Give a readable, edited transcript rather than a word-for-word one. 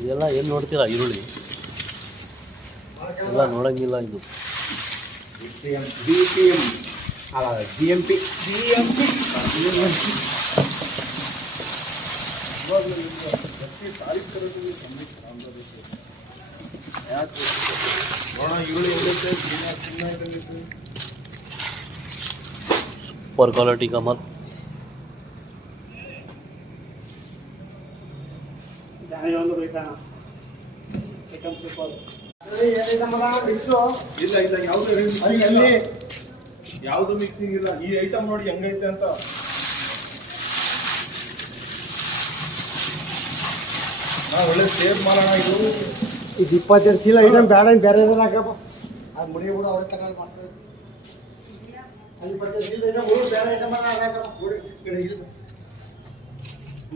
ಇದೆಲ್ಲ ಏನು ನೋಡ್ತೀರಾ ಈರುಳ್ಳಿ ಎಲ್ಲ ನೋಡಂಗಿಲ್ಲ ಇದು. BPM ಅಲ್ಲ GMP सुपर क्वालिटी का माल. ಯಾವುದು ಮಿಕ್ಸಿಂಗ್ ಇಲ್ಲ. ಈ ಐಟಮ್ ನೋಡಿ ಹೆಂಗೈತೆ ಅಂತ. ಒಳ್ಳೆ ಸೇವ್ ಮಾಡೋಣ. ಇದು 22 ಚೀಲ ಐಟಮ್ ಬೇಡ ಬೇರೆ ಹಾಕಪ್ಪ. ಅದು ಮುಡಿ ಕೂಡ ಅವ್ರ ತಗೊಂಡು ಮಾಡ್ತಾರೆ. 22 ಚೀಲ ಐಟಮ್ ಬೇರೆ ಐಟಮ್ ಹಾಕಪ್ಪ.